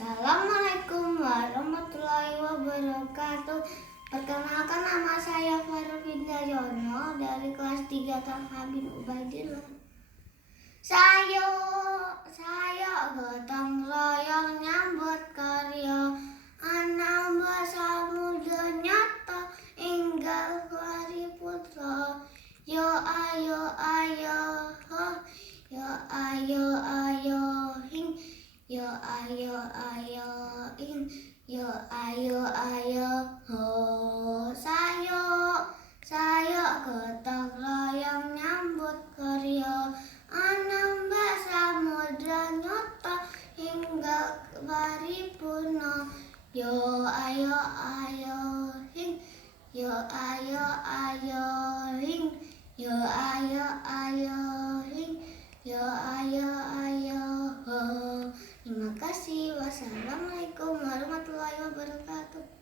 Assalamualaikum warahmatullahi wabarakatuh. Perkenalkan, nama saya Faruk Hidayatullah dari kelas 3 Talha bin Ubaidillah. Saya gotong royong nyambut karya, anak basa muda nyata enggal hari putra. Yo ayo ayo ho, yo ayo ayo hing, yo ayo ayo ing, yo ayo ayo ho. Saya gotong royong nyambut karya, anak basa muda nyata hingga paripurna. Yo ayo ayo hing, yo ayo ayo hing, yo ayo ayo hing, yo ayo ayo ho. Terima kasih. Wassalamualaikum warahmatullahi wabarakatuh.